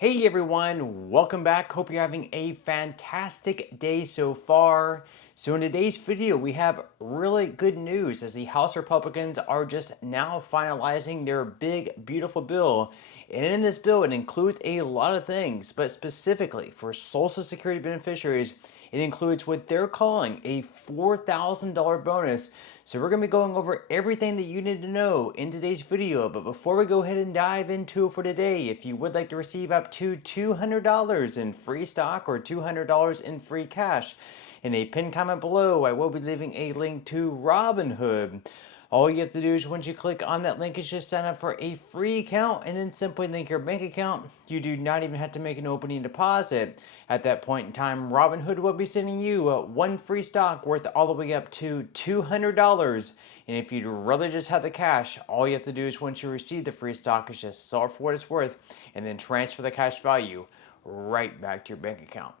Hey everyone, welcome back. Hope you're having a fantastic day so far. So in today's video, we have really good news as the House Republicans are just now finalizing their big, beautiful bill. And in this bill, it includes a lot of things, but specifically for Social Security beneficiaries, it includes what they're calling a $4,000 bonus. So we're going to be going over everything that you need to know in today's video. But before we go ahead and dive into it for today, if you would like to receive up to $200 in free stock or $200 in free cash, in a pinned comment below, I will be leaving a link to Robinhood. All you have to do is once you click on that link is just sign up for a free account and then simply link your bank account. You do not even have to make an opening deposit. At that point in time, Robinhood will be sending you one free stock worth all the way up to $200. And if you'd rather just have the cash, all you have to do is once you receive the free stock is just sell it for what it's worth and then transfer the cash value right back to your bank account.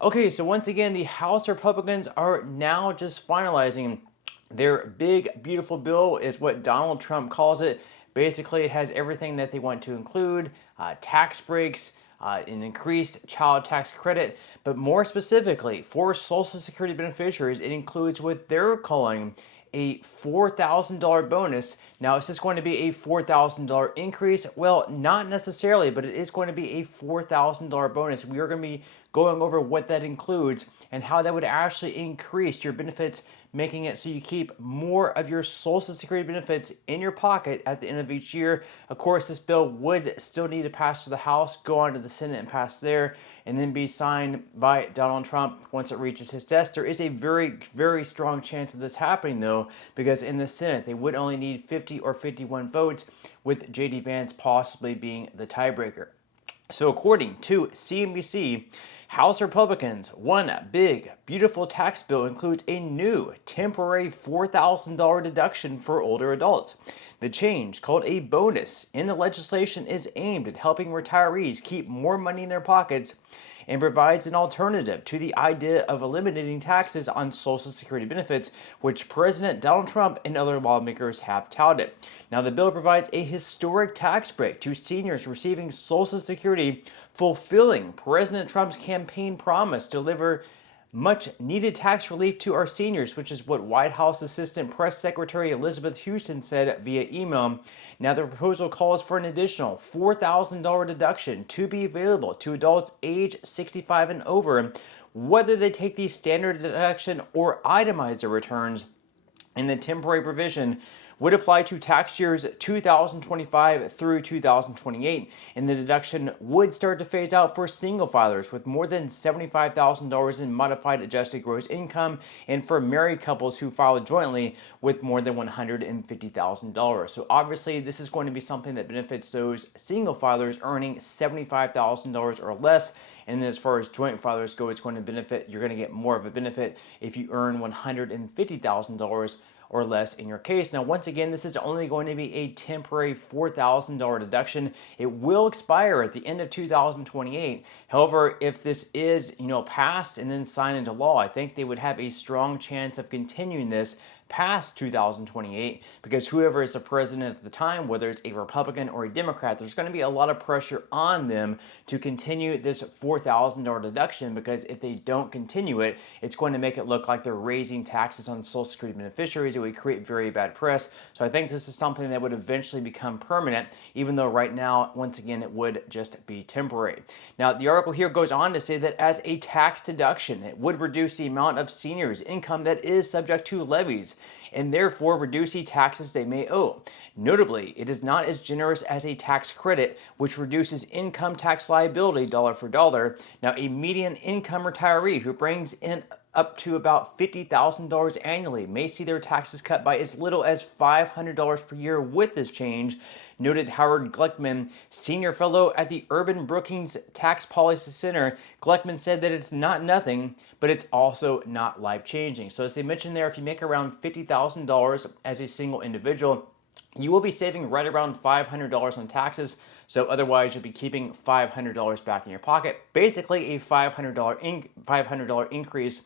Okay, so once again, the House Republicans are now just finalizing their big, beautiful bill, is what Donald Trump calls it. Basically, it has everything that they want to include, tax breaks, an increased child tax credit, but more specifically, for Social Security beneficiaries, it includes what they're calling a $4,000 bonus. Now, is this going to be a $4,000 increase? Well, not necessarily, but it is going to be a $4,000 bonus. We are going to be going over what that includes and how that would actually increase your benefits, making it so you keep more of your Social Security benefits in your pocket at the end of each year. Of course, this bill would still need to pass through the House, go on to the Senate and pass there, and then be signed by Donald Trump once it reaches his desk. There is a very, very strong chance of this happening, though, because in the Senate, they would only need 50 or 51 votes, with J.D. Vance possibly being the tiebreaker. So according to CNBC, House Republicans' one big, beautiful tax bill includes a new temporary $4,000 deduction for older adults. The change, called a bonus in the legislation, is aimed at helping retirees keep more money in their pockets and provides an alternative to the idea of eliminating taxes on Social Security benefits, which President Donald Trump and other lawmakers have touted. Now, the bill provides a historic tax break to seniors receiving Social Security, fulfilling President Trump's campaign promise to deliver much needed tax relief to our seniors, which is what White House Assistant Press Secretary Elizabeth Houston said via email. Now, the proposal calls for an additional $4,000 deduction to be available to adults age 65 and over, whether they take the standard deduction or itemize their returns. And the temporary provision would apply to tax years 2025 through 2028, and the deduction would start to phase out for single filers with more than $75,000 in modified adjusted gross income, and for married couples who file jointly with more than $150,000. So obviously, this is going to be something that benefits those single filers earning $75,000 or less. And then as far as joint filers go, it's going to benefit, you're going to get more of a benefit if you earn $150,000 or less in your case. Now, once again, this is only going to be a temporary $4,000 deduction. It will expire at the end of 2028. However, if this is, passed and then signed into law, I think they would have a strong chance of continuing this past 2028, because whoever is the president at the time, whether it's a Republican or a Democrat, there's going to be a lot of pressure on them to continue this $4,000 deduction, because if they don't continue it, it's going to make it look like they're raising taxes on Social Security beneficiaries. It would create very bad press. So I think this is something that would eventually become permanent, even though right now, once again, it would just be temporary. Now, the article here goes on to say that as a tax deduction, it would reduce the amount of seniors' income that is subject to levies, and therefore reduce the taxes they may owe. Notably, it is not as generous as a tax credit, which reduces income tax liability dollar for dollar. Now, a median income retiree who brings in up to about $50,000 annually may see their taxes cut by as little as $500 per year with this change, noted Howard Gleckman, senior fellow at the Urban Brookings Tax Policy Center. Gleckman said that it's not nothing, but it's also not life-changing. So as they mentioned there, if you make around $50,000 as a single individual, you will be saving right around $500 on taxes. So otherwise, you'll be keeping $500 back in your pocket. Basically, a $500 increase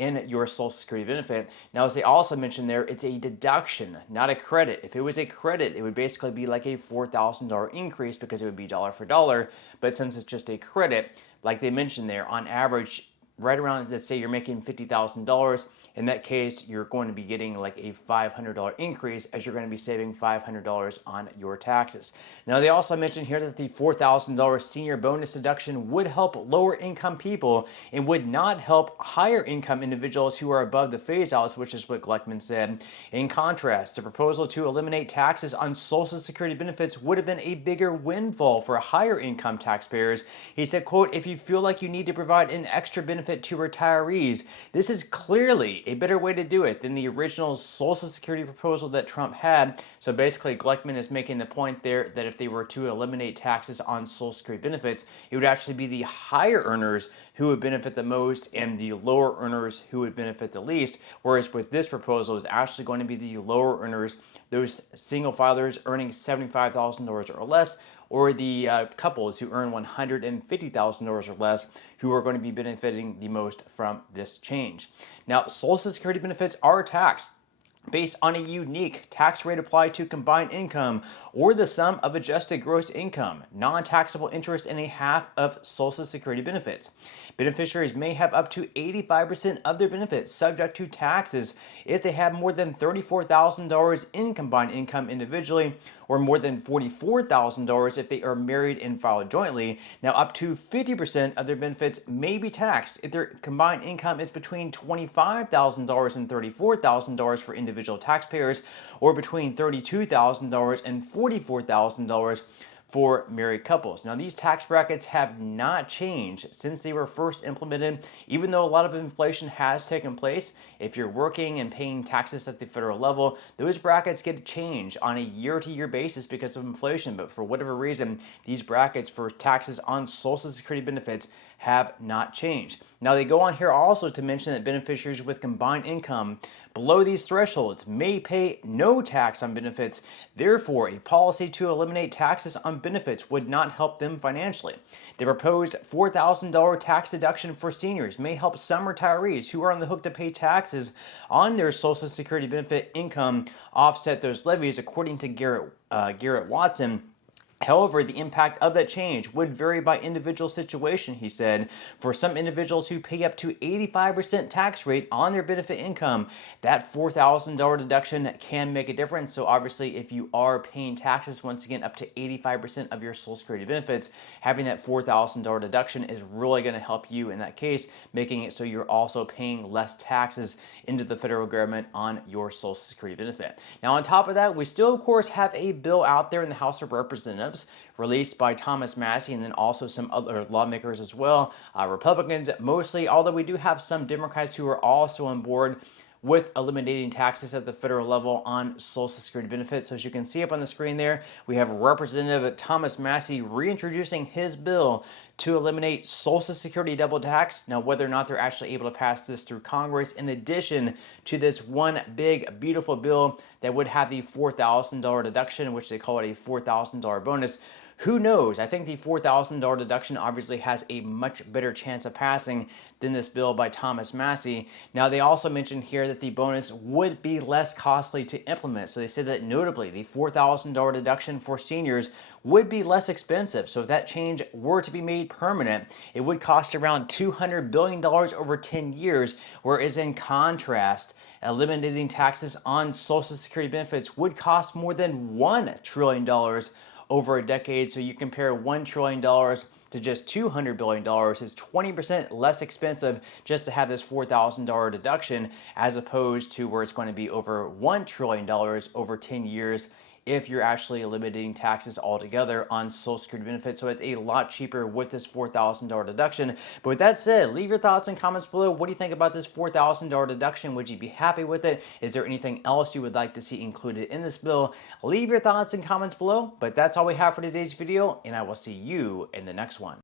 in your Social Security benefit. Now, as they also mentioned there, it's a deduction, not a credit. If it was a credit, it would basically be like a $4,000 increase because it would be dollar for dollar. But since it's just a credit, like they mentioned there, on average, right around, let's say you're making $50,000. In that case, you're going to be getting like a $500 increase, as you're going to be saving $500 on your taxes. Now, they also mentioned here that the $4,000 senior bonus deduction would help lower income people and would not help higher income individuals who are above the phase outs, which is what Gleckman said. In contrast, the proposal to eliminate taxes on Social Security benefits would have been a bigger windfall for higher income taxpayers. He said, quote, "If you feel like you need to provide an extra benefit to retirees, this is clearly a better way to do it than the original Social Security proposal that Trump had." So basically, Gleckman is making the point there that if they were to eliminate taxes on Social Security benefits, it would actually be the higher earners who would benefit the most and the lower earners who would benefit the least. Whereas with this proposal, it's actually going to be the lower earners, those single filers earning $75,000 or less, or the couples who earn $150,000 or less, who are going to be benefiting the most from this change. Now, Social Security benefits are taxed based on a unique tax rate applied to combined income or the sum of adjusted gross income, non-taxable interest in a half of Social Security benefits. Beneficiaries may have up to 85% of their benefits subject to taxes if they have more than $34,000 in combined income individually, or more than $44,000 if they are married and filed jointly. Now, up to 50% of their benefits may be taxed if their combined income is between $25,000 and $34,000 for individual taxpayers, or between $32,000 and $44,000 for married couples. Now, these tax brackets have not changed since they were first implemented, even though a lot of inflation has taken place. If you're working and paying taxes at the federal level, those brackets get changed on a year-to-year basis because of inflation. But for whatever reason, these brackets for taxes on Social Security benefits have not changed. Now, they go on here also to mention that beneficiaries with combined income below these thresholds may pay no tax on benefits. Therefore, a policy to eliminate taxes on benefits would not help them financially. The proposed $4,000 tax deduction for seniors may help some retirees who are on the hook to pay taxes on their Social Security benefit income offset those levies, according to Garrett Watson. However, the impact of that change would vary by individual situation, he said. For some individuals who pay up to 85% tax rate on their benefit income, that $4,000 deduction can make a difference. So obviously, if you are paying taxes, once again, up to 85% of your Social Security benefits, having that $4,000 deduction is really going to help you in that case, making it so you're also paying less taxes into the federal government on your Social Security benefit. Now, on top of that, we still, of course, have a bill out there in the House of Representatives released by Thomas Massie and then also some other lawmakers as well, Republicans mostly, although we do have some Democrats who are also on board with eliminating taxes at the federal level on Social Security benefits. So as you can see up on the screen there, we have Representative Thomas Massie reintroducing his bill to eliminate Social Security double tax. Now, whether or not they're actually able to pass this through Congress, in addition to this one big, beautiful bill that would have the $4,000 deduction, which they call it a $4,000 bonus, who knows? I think the $4,000 deduction obviously has a much better chance of passing than this bill by Thomas Massie. Now, they also mentioned here that the bonus would be less costly to implement. So they said that notably, the $4,000 deduction for seniors would be less expensive. So if that change were to be made permanent, it would cost around $200 billion over 10 years, whereas in contrast, eliminating taxes on Social Security benefits would cost more than $1 trillion over a decade. So you compare $1 trillion to just $200 billion is 20% less expensive just to have this $4,000 deduction, as opposed to where it's going to be over $1 trillion over 10 years if you're actually eliminating taxes altogether on Social Security benefits. So it's a lot cheaper with this $4,000 deduction. But with that said, leave your thoughts and comments below. What do you think about this $4,000 deduction? Would you be happy with it? Is there anything else you would like to see included in this bill? Leave your thoughts and comments below. But that's all we have for today's video, and I will see you in the next one.